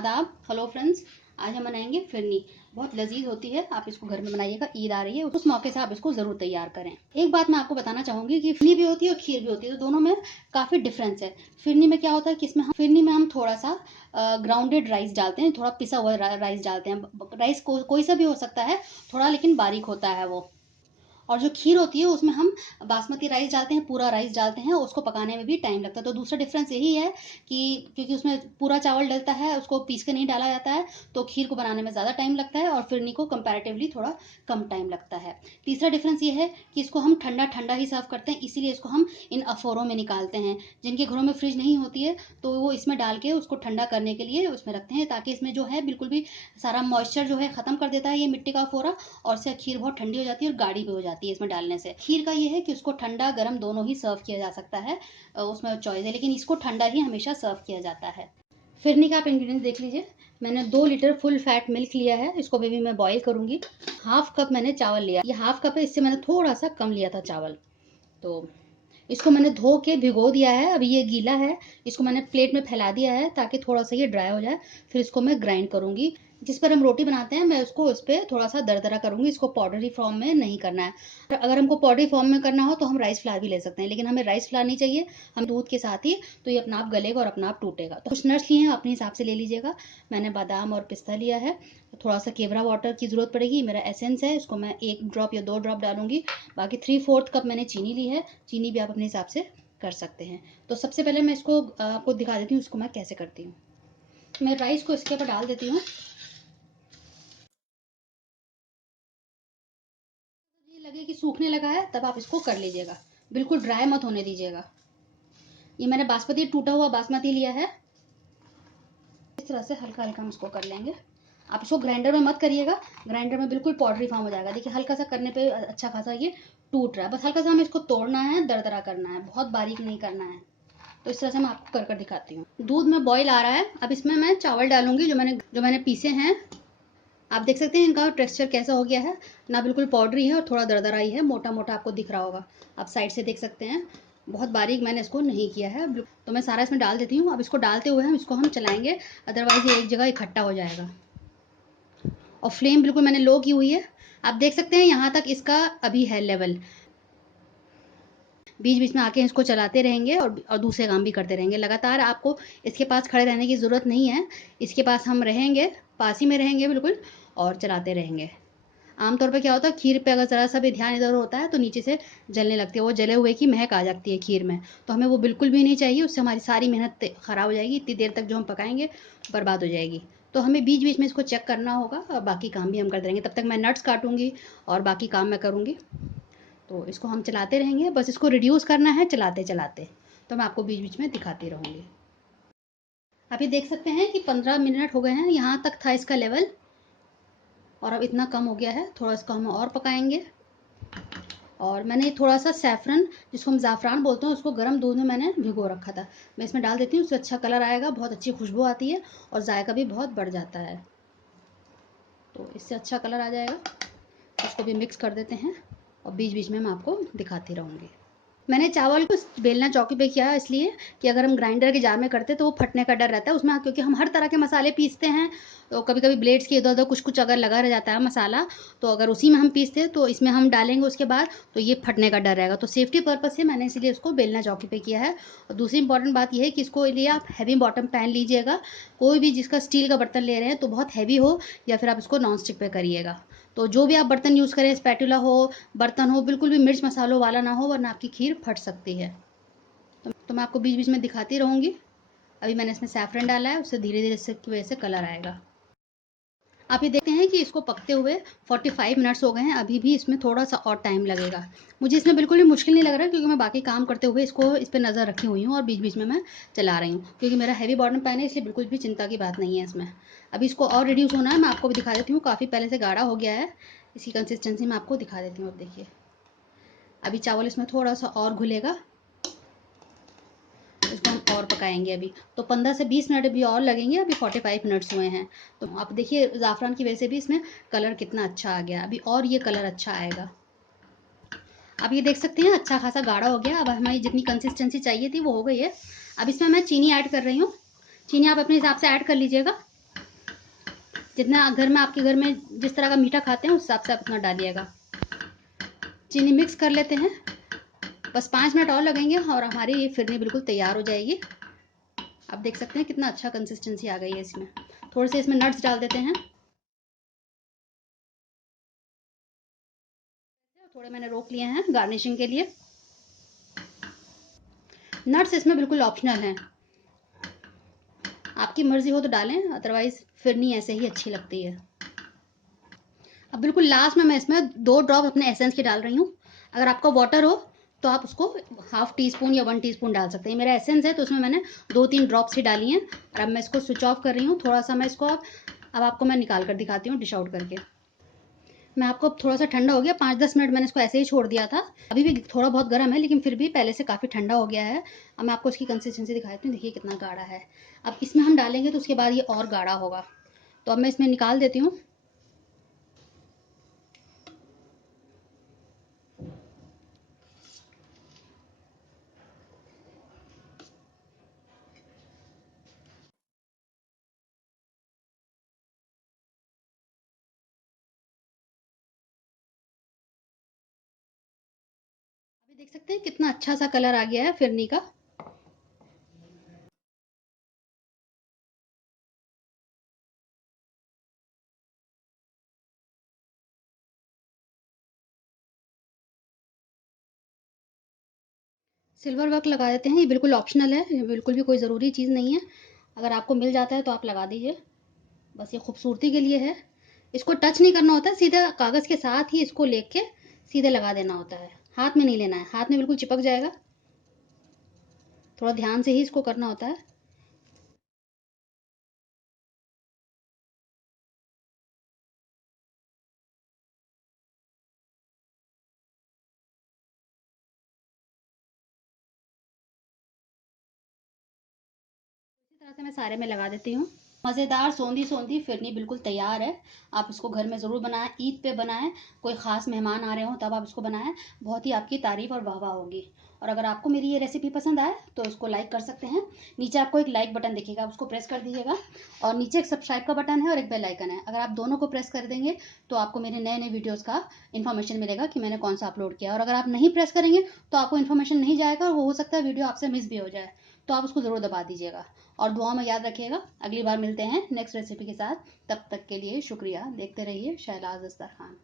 आदाब। Hello friends, आज हम बनाएंगे फिरनी। बहुत लजीज होती है, आप इसको घर में बनाइएगा। ईद आ रही है, उस मौके से आप इसको जरूर तैयार करें। एक बात मैं आपको बताना चाहूंगी कि फिरनी भी होती है और खीर भी होती है, तो दोनों में काफी डिफरेंस है। फिरनी में क्या होता है कि फिरनी में हम थोड़ा सा ग्राउंडेड राइस डालते हैं, थोड़ा पिसा हुआ राइस डालते हैं। राइस कोई सा भी हो सकता है, थोड़ा लेकिन बारीक होता है वो। और जो खीर होती है उसमें हम बासमती राइस डालते हैं, पूरा राइस डालते हैं, उसको पकाने में भी टाइम लगता है। तो दूसरा डिफरेंस यही है कि क्योंकि उसमें पूरा चावल डलता है, उसको पीस के नहीं डाला जाता है, तो खीर को बनाने में ज़्यादा टाइम लगता है और फिरनी को कंपैरेटिवली थोड़ा कम टाइम लगता है। तीसरा डिफरेंस ये है कि इसको हम ठंडा ठंडा ही सर्व करते हैं, इसीलिए इसको हम इन अफोरों में निकालते हैं। जिनके घरों में फ्रिज नहीं होती है तो वो इसमें डाल के उसको ठंडा करने के लिए उसमें रखते हैं, ताकि इसमें जो है बिल्कुल भी सारा मॉइस्चर जो है ख़त्म कर देता है ये मिट्टी का अफोरा, और से खीर बहुत ठंडी हो जाती है और गाढ़ी भी हो जाती है इसमें डालने से। खीर का ये है कि उसको ठंडा गर्म दोनों ही सर्व किया जा सकता है, उसमें चॉइस है, लेकिन इसको ठंडा ही हमेशा सर्व किया जाता है। फिरनी का आप इंग्रेडिएंट्स देख लीजिए। मैंने 2 लीटर फुल फैट मिल्क लिया है, इसको भी मैं बॉईल करूंगी। हाफ कप मैंने चावल लिया, ये हाफ कप है, इससे मैंने थोड़ा सा कम लिया था चावल। तो इसको मैंने धो के भिगो दिया है, अभी ये गीला है। इसको मैंने प्लेट में फैला दिया है ताकि थोड़ा सा ये ड्राई हो जाए। फिर इसको मैं ग्राइंड करूंगी। जिस पर हम रोटी बनाते हैं मैं उसको उस पर थोड़ा सा दरदरा करूंगी, इसको पाउडरी फॉर्म में नहीं करना है। अगर हमको पाउडरी फॉर्म में करना हो तो हम राइस फ्लावर भी ले सकते हैं, लेकिन हमें राइस फ्लावर नहीं चाहिए, हम दूध के साथ ही, तो ये अपना आप गलेगा और अपना आप टूटेगा। तो कुछ नट्स लिए हैं, अपने हिसाब से ले लीजिएगा। मैंने बादाम और पिस्ता लिया है। थोड़ा सा केवड़ा वाटर की ज़रूरत पड़ेगी। मेरा एसेंस है, इसको मैं 1 ड्रॉप या 2 ड्रॉप डालूंगी। बाकी 3/4 कप मैंने चीनी ली है। चीनी भी आप अपने हिसाब से कर सकते हैं। तो सबसे पहले मैं इसको आपको दिखा देती हूँ इसको मैं कैसे करती हूँ। मैं राइस को इसके ऊपर डाल देती हूँ। ये लगे कि सूखने लगा है तब आप इसको कर लीजिएगा, बिल्कुल ड्राई मत होने दीजिएगा। ये मैंने बासमती टूटा हुआ बासमती लिया है। इस तरह से हल्का हल्का हम इसको कर लेंगे। आप इसको ग्राइंडर में मत करिएगा, ग्राइंडर में बिल्कुल पाउडरी फॉर्म हो जाएगा। देखिए हल्का सा करने पे अच्छा खासा ये टूट रहा है। बस हल्का सा हमें इसको तोड़ना है, दरदरा करना है, बहुत बारीक नहीं करना है। तो इस तरह से मैं आपको कर कर दिखाती हूँ। दूध में बॉईल आ रहा है, अब इसमें मैं चावल डालूंगी जो मैंने पीसे हैं। आप देख सकते हैं इनका टेक्सचर कैसा हो गया है, ना बिल्कुल पाउडरी है और थोड़ा दरदरा ही है, मोटा मोटा आपको दिख रहा होगा। आप साइड से देख सकते हैं, बहुत बारीक मैंने इसको नहीं किया है। तो मैं सारा इसमें डाल देती हूँ। अब इसको डालते हुए हम इसको चलाएंगे, अदरवाइज ये एक जगह इकट्ठा हो जाएगा। और फ्लेम बिल्कुल मैंने लो की हुई है। आप देख सकते हैं यहाँ तक इसका अभी है लेवल। बीच बीच में आके इसको चलाते रहेंगे और दूसरे काम भी करते रहेंगे। लगातार आपको इसके पास खड़े रहने की ज़रूरत नहीं है, इसके पास हम रहेंगे, पास ही में रहेंगे बिल्कुल, और चलाते रहेंगे। आमतौर पे क्या होता है, खीर पे अगर ज़रा सा भी ध्यान इधर होता है तो नीचे से जलने लगती है, वो जले हुए की महक आ जाती है खीर में। तो हमें वो बिल्कुल भी नहीं चाहिए, उससे हमारी सारी मेहनत ख़राब हो जाएगी। इतनी देर तक जो हम पकाएंगे बर्बाद हो जाएगी। तो हमें बीच बीच में इसको चेक करना होगा, और बाकी काम भी हम करते रहेंगे। तब तक मैं नट्स काटूंगी और बाकी काम मैं करूँगी। तो इसको हम चलाते रहेंगे, बस इसको रिड्यूस करना है चलाते चलाते। तो मैं आपको बीच बीच में दिखाती रहूँगी। अभी देख सकते हैं कि 15 मिनट हो गए हैं, यहाँ तक था इसका लेवल, और अब इतना कम हो गया है। थोड़ा इसको हम और पकाएंगे। और मैंने थोड़ा सा सैफरन, जिसको हम ज़ाफ़रान बोलते हैं, उसको गर्म दूध में मैंने भिगो रखा था, मैं इसमें डाल देती हूँ। उससे अच्छा कलर आएगा, बहुत अच्छी खुशबू आती है और जायका भी बहुत बढ़ जाता है। तो इससे अच्छा कलर आ जाएगा। इसको भी मिक्स कर देते हैं और बीच बीच में मैं आपको दिखाती रहूँगी। मैंने चावल को बेलना चौकी पे किया इसलिए कि अगर हम ग्राइंडर के जार में करते तो वो फटने का डर रहता है उसमें, क्योंकि हम हर तरह के मसाले पीसते हैं। तो कभी कभी ब्लेड्स के इधर उधर कुछ कुछ अगर लगा रह जाता है मसाला, तो अगर उसी में हम पीसते तो इसमें हम डालेंगे उसके बाद, तो ये फटने का डर रहेगा। तो सेफ्टी पर्पज़ से मैंने इसीलिए इसको बेलना चौकी पे किया है। और दूसरी इंपॉर्टेंट बात यह है कि इसको लिए आप हैवी बॉटम पैन लीजिएगा। कोई भी जिसका स्टील का बर्तन ले रहे हैं तो बहुत हैवी हो, या फिर आप इसको नॉन स्टिक पे करिएगा। तो जो भी आप बर्तन यूज़ करें, स्पैटुला हो, बर्तन हो, बिल्कुल भी मिर्च मसालों वाला ना हो, वरना आपकी खीर फट सकती है। तो मैं आपको बीच बीच में दिखाती रहूँगी। अभी मैंने इसमें सैफरन डाला है, उससे धीरे धीरे इससे की वजह से कलर आएगा। आप ये देखते हैं कि इसको पकते हुए 45 मिनट्स हो गए हैं, अभी भी इसमें थोड़ा सा और टाइम लगेगा। मुझे इसमें बिल्कुल भी मुश्किल नहीं लग रहा है, क्योंकि मैं बाकी काम करते हुए इसको इस पर नज़र रखी हुई हूँ और बीच बीच में मैं चला रही हूँ। क्योंकि मेरा हैवी बॉटम पैन है, इसलिए बिल्कुल भी चिंता की बात नहीं है इसमें। अभी इसको और रिड्यूस होना है, मैं आपको भी दिखा देती हूँ। काफ़ी पहले से गाढ़ा हो गया है, इसकी कंसिस्टेंसी मैं आपको दिखा देती हूँ। अब देखिए, अभी चावल इसमें थोड़ा सा और घुलेगा, इसको हम और पकाएंगे। अभी तो 15 से 20 मिनट भी और लगेंगे, अभी 45 मिनट्स हुए हैं। तो आप देखिए ज़ाफ़रान की वजह से भी इसमें कलर कितना अच्छा आ गया, अभी और ये कलर अच्छा आएगा। अब ये देख सकते हैं अच्छा खासा गाढ़ा हो गया। अब हमारी जितनी कंसिस्टेंसी चाहिए थी वो हो गई है। अब इसमें मैं चीनी ऐड कर रही हूँ। चीनी आप अपने हिसाब से ऐड कर लीजिएगा। जितना घर में आपके घर में जिस तरह का मीठा खाते हैं उस हिसाब से आप उतना डालिएगा। चीनी मिक्स कर लेते हैं। बस 5 मिनट और लगेंगे और हमारी ये फिरनी बिल्कुल तैयार हो जाएगी। आप देख सकते हैं कितना अच्छा कंसिस्टेंसी आ गई है इसमें। थोड़े से इसमें नट्स डाल देते हैं। थोड़े मैंने रोक लिए हैं गार्निशिंग के लिए। नट्स इसमें बिल्कुल ऑप्शनल हैं, आपकी मर्जी हो तो डालें, अदरवाइज फिरनी ऐसे ही अच्छी लगती है। अब बिल्कुल लास्ट में मैं इसमें 2 ड्रॉप अपने एसेंस के डाल रही हूँ। अगर आपका वाटर हो तो आप उसको ½ टीस्पून या 1 टीस्पून डाल सकते हैं। मेरा एसेंस है तो उसमें मैंने 2-3 ड्रॉप्स ही डाली हैं। और अब मैं इसको स्विच ऑफ कर रही हूँ। थोड़ा सा मैं इसको अब आपको मैं निकाल कर दिखाती हूँ डिश आउट करके। मैं आपको अब थोड़ा सा ठंडा हो गया, 5-10 मिनट मैंने इसको ऐसे ही छोड़ दिया था। अभी भी थोड़ा बहुत गर्म है लेकिन फिर भी पहले से काफ़ी ठंडा हो गया है। अब मैं आपको इसकी कंसिस्टेंसी दिखाती हूँ, देखिए कितना गाढ़ा है। अब इसमें हम डालेंगे तो उसके बाद ये और गाढ़ा होगा। तो अब मैं इसमें निकाल देती हूँ। अभी देख सकते हैं कितना अच्छा सा कलर आ गया है फिरनी का। सिल्वर वर्क लगा देते हैं, ये बिल्कुल ऑप्शनल है, ये बिल्कुल भी कोई ज़रूरी चीज़ नहीं है। अगर आपको मिल जाता है तो आप लगा दीजिए, बस ये खूबसूरती के लिए है। इसको टच नहीं करना होता है, सीधा कागज़ के साथ ही इसको लेके सीधे लगा देना होता है। हाथ में नहीं लेना है, हाथ में बिल्कुल चिपक जाएगा। थोड़ा ध्यान से ही इसको करना होता है। इसी तरह से मैं सारे में लगा देती हूँ। मज़ेदार सोंधी सोंधी फिरनी बिल्कुल तैयार है। आप इसको घर में ज़रूर बनाएं, ईद पे बनाएं, कोई ख़ास मेहमान आ रहे हो तब आप इसको बनाएं, बहुत ही आपकी तारीफ़ और वाह-वाह होगी। और अगर आपको मेरी ये रेसिपी पसंद आए तो इसको लाइक कर सकते हैं। नीचे आपको एक लाइक बटन दिखेगा, आप उसको प्रेस कर दीजिएगा। और नीचे एक सब्सक्राइब का बटन है और एक बेल आइकन है। अगर आप दोनों को प्रेस कर देंगे तो आपको मेरे नए-नए वीडियोज़ का इन्फॉर्मेशन मिलेगा कि मैंने कौन सा अपलोड किया है। और अगर आप नहीं प्रेस करेंगे तो आपको इन्फॉर्मेशन नहीं जाएगा और वो हो सकता है वीडियो आपसे मिस भी हो जाए। तो आप उसको ज़रूर दबा दीजिएगा। और दुआ में याद रखिएगा। अगली बार मिलते हैं नेक्स्ट रेसिपी के साथ। तब तक के लिए शुक्रिया। देखते रहिए शहनाज दस्तरखान।